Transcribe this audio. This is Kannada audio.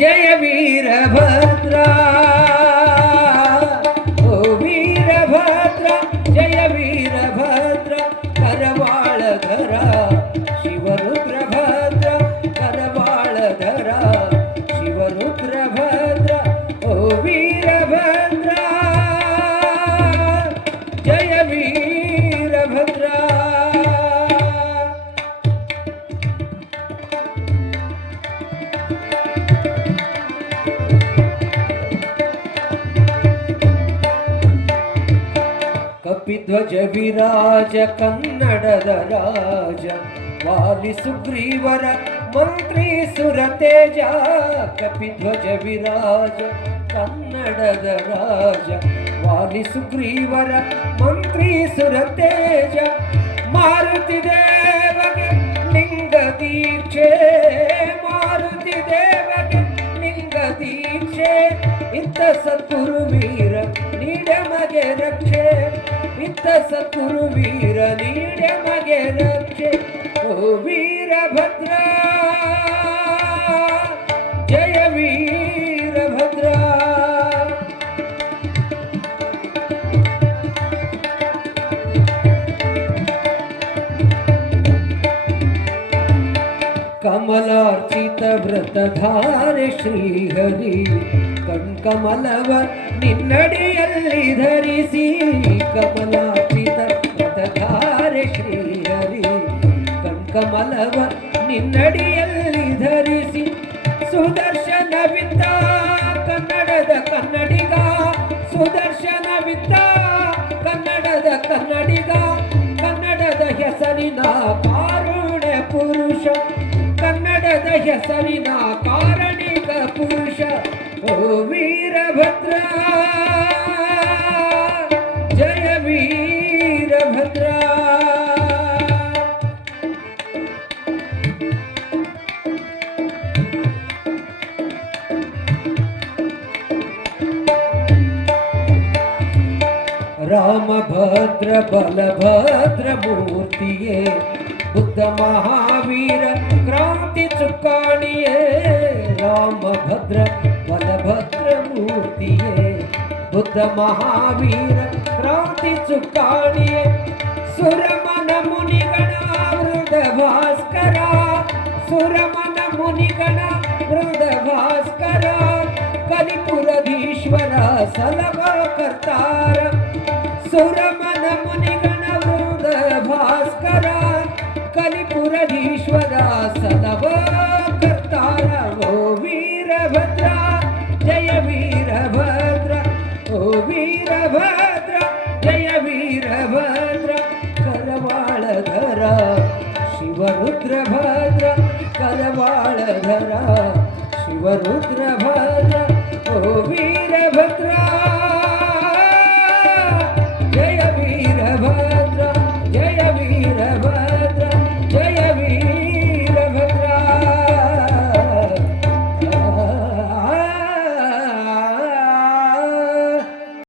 ಜಯ ವೀರಭದ್ರ ಓ ವೀರಭದ್ರ ಜಯ ವೀರಭದ್ರ ಕರವಾಳಧರ ಶಿವರುದ್ರಭದ್ರ ಕರವಾಳಧರ ಶಿವರುದ್ರಭದ್ರ ಓ ವೀರಭದ್ರ ಜಯ ವೀರಭದ್ರ ಕಪಿಧ್ವಜ ವಿರಾಜ ಕನ್ನಡದ ರಾಜ ವಾಲಿ ಸುಗ್ರೀವರ ಮಂತ್ರಿ ಸುರತೇಜ ಕಪಿಧ್ವಜ ವಿರಾಜ ಕನ್ನಡದ ರಾಜ ವಾಲಿ ಸುಗ್ರೀವರ ಮಂತ್ರಿ ಸುರತೇಜ ಮಾರುತಿ ದೇವಗೆ ಲಿಂಗ ದೀಕ್ಷೆ ಮಾರುತಿ ದೇವಗೆ ಲಿಂಗ ದೀಕ್ಷೆ ಇತ್ತ ಸದ್ಗುರು ವೀರ ನೀಡ ಮಗೆ ರಕ್ಷೆ ಇತ್ತ ಸದ್ಗುರು ವೀರ ನೀಡ ಮಗೆ ರಕ್ಷೆ ಓ ವೀರಭದ್ರ ಜಯ ವೀರಭದ್ರ ಕಮಲಾರ್ಚಿತ ವ್ರತಧಾರೆ ಶ್ರೀಹರಿ ಕಣ್ಕಮಲವ ನಿನ್ನಡಿಯಲ್ಲಿ ಧರಿಸಿ ಕಮಲಾರ್ಚಿತ ವ್ರತಧಾರೆ ಶ್ರೀಹರಿ ಕಣ್ಕಮಲವ ನಿನ್ನಡಿಯಲ್ಲಿ ಧರಿಸಿ ಸುದರ್ಶನವಿದ್ದ ಕನ್ನಡದ ಕನ್ನಡಿಗ ಸುದರ್ಶನವಿದ್ದ ಕನ್ನಡದ ಕನ್ನಡಿಗ ಕನ್ನಡದ ಹೆಸರಿನ ಕಾರುಣ್ಯ ಪುರುಷ ಕನ್ನಡದ ಹೆಸರಿನ ಕಾರಣಿಕ ಪುರುಷ ಓ ವೀರಭದ್ರ ಜಯ ವೀರಭದ್ರ ರಾಮಭದ್ರ ಬಲಭದ್ರ ಮೂರ್ತಿಯೇ ಬುದ್ಧ ಮಹಾವೀರ ಕ್ರಾಂತಿ ಚುಕ್ಕಾಣಿಯೇ ರಾಮಭದ್ರ ಬಲಭದ್ರ ಮೂರ್ತಿಯೇ ಬುದ್ಧ ಮಹಾವೀರ ಕ್ರಾಂತಿ ಚುಕ್ಕಾಣಿಯೇ ಸುರಮನ ಮುನಿಗಣ ವೃಂದ ಭಾಸ್ಕರ ಸುರಮನ ಮುನಿಗಣ ವೃಂದ ಭಾಸ್ಕರ ಕಲಿಪುರಧೀಶ್ವರ ಸಲಭ ಕರ್ತಾರ ಸುರಮನ ಮುನಿಗಣ ವೃಂದ ಭಾಸ್ಕರ ಕಲಿಪುರಧೀಶ್ವರ ಸಲಭ ಕರ್ತಾರ ಓ ವೀರಭದ್ರ ಜಯ ವೀರಭದ್ರ ಓ ವೀರಭದ್ರ ಜಯ ವೀರಭದ್ರ ಕರವಾಳಧರ ಶಿವರುದ್ರಭದ್ರ ಕರವಾಳಧರ ಶಿವರುದ್ರಭದ್ರ ಓ ವೀರಭದ್ರ